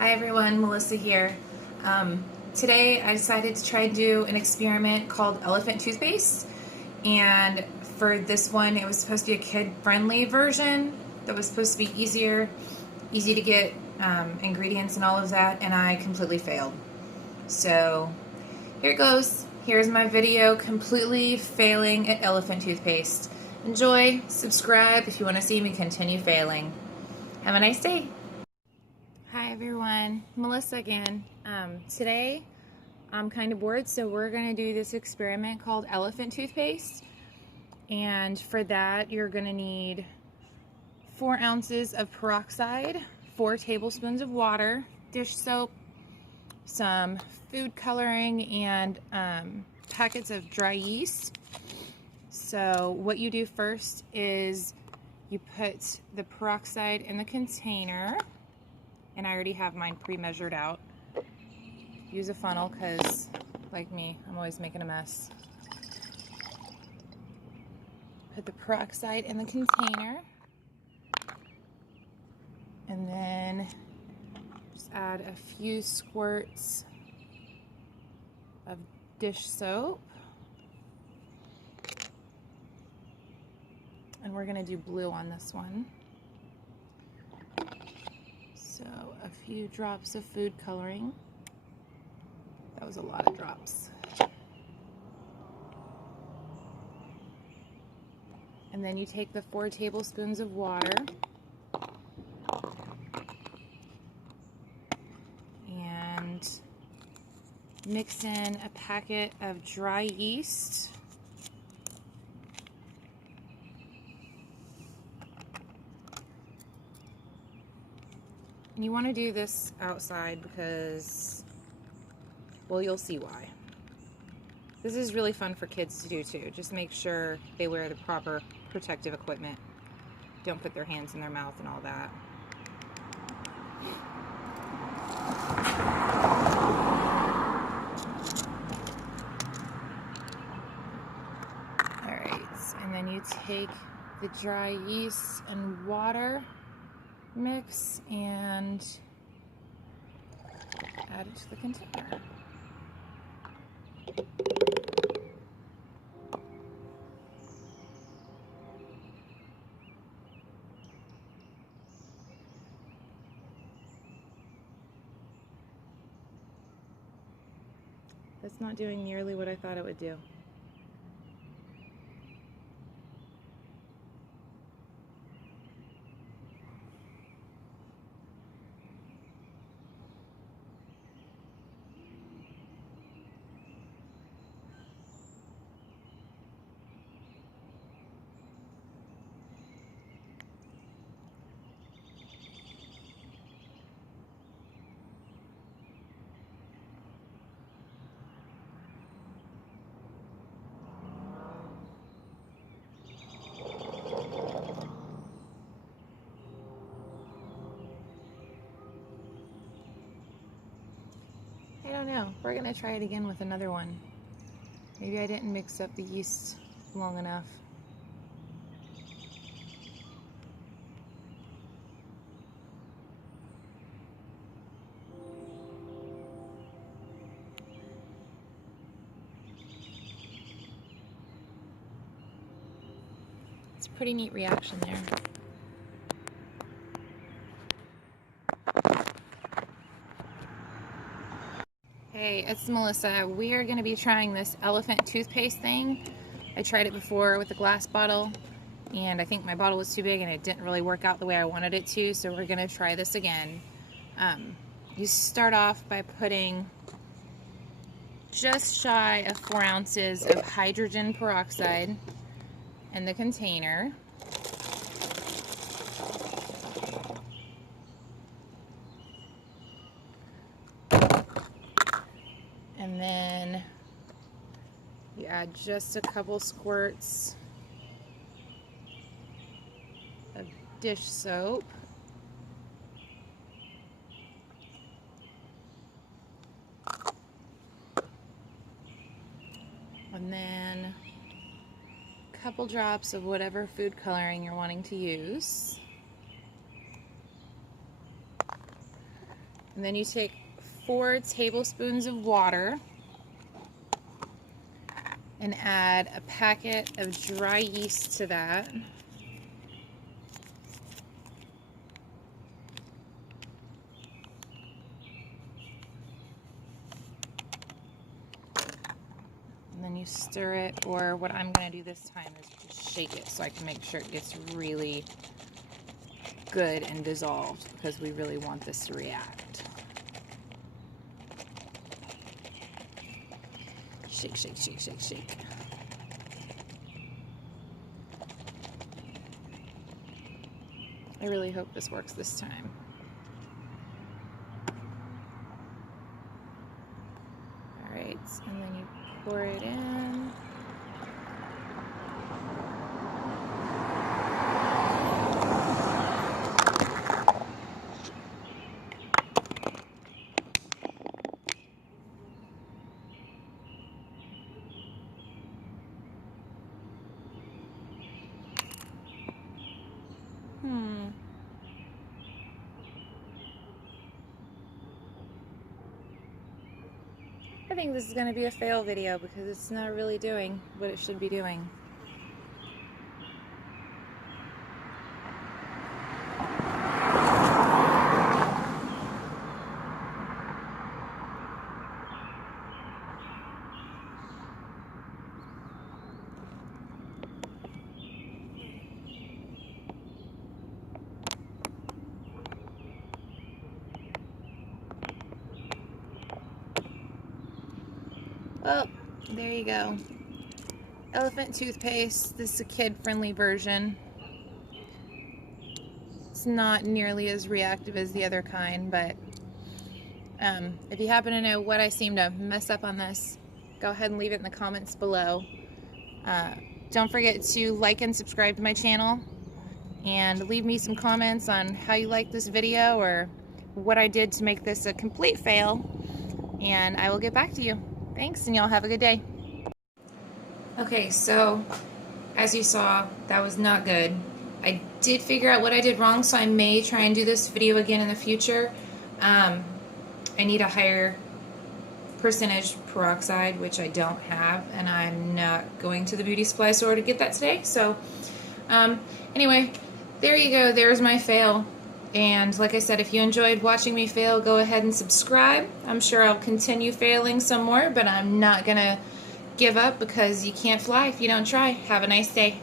Hi everyone, Melissa here. Today I decided to try and do an experiment called elephant toothpaste, and for this one it was supposed to be a kid-friendly version that was supposed to be easy to get ingredients and all of that, and I completely failed. So here it goes. Here's my video completely failing at elephant toothpaste. Enjoy, subscribe if you want to see me continue failing. Have a nice day. Hi everyone, Melissa again. Today I'm kind of bored, so we're going to do this experiment called elephant toothpaste. And for that you're going to need 4 ounces of peroxide, 4 tablespoons of water, dish soap, some food coloring, and packets of dry yeast. So what you do first is you put the peroxide in the container, and I already have mine pre-measured out. Use a funnel because, like me, I'm always making a mess. Put the peroxide in the container, and then just add a few squirts of dish soap. And we're gonna do blue on this one. So a few drops of food coloring. That was a lot of drops. And then you take the 4 tablespoons of water and mix in a packet of dry yeast. And you want to do this outside because, well, you'll see why. This is really fun for kids to do too. Just make sure they wear the proper protective equipment. Don't put their hands in their mouth and all that. Alright, and then you take the dry yeast and water mix and add it to the container. That's not doing nearly what I thought it would do. I don't know. We're going to try it again with another one. Maybe I didn't mix up the yeast long enough. It's a pretty neat reaction there. Hey, it's Melissa. We are going to be trying this elephant toothpaste thing. I tried it before with a glass bottle, and I think my bottle was too big and it didn't really work out the way I wanted it to, so we're going to try this again. You start off by putting just shy of 4 ounces of hydrogen peroxide in the container. And then you add just a couple squirts of dish soap. And then a couple drops of whatever food coloring you're wanting to use. And then you take 4 tablespoons of water and add a packet of dry yeast to that. And then you stir it, or what I'm going to do this time is just shake it so I can make sure it gets really good and dissolved, because we really want this to react. Shake, shake, shake, shake, shake. I really hope this works this time. Alright, and then you pour it in. I think this is going to be a fail video because it's not really doing what it should be doing. Well, there you go. Elephant toothpaste. This is a kid-friendly version. It's not nearly as reactive as the other kind, but if you happen to know what I seem to mess up on this, go ahead and leave it in the comments below. Don't forget to like and subscribe to my channel, and leave me some comments on how you like this video or what I did to make this a complete fail, and I will get back to you. Thanks, and y'all have a good day. Okay, so as you saw, that was not good. I did figure out what I did wrong, so I may try and do this video again in the future. I need a higher percentage peroxide, which I don't have, and I'm not going to the beauty supply store to get that today. So anyway, there you go. There's my fail. And like I said, if you enjoyed watching me fail, go ahead and subscribe. I'm sure I'll continue failing some more, but I'm not gonna give up, because you can't fly if you don't try. Have a nice day.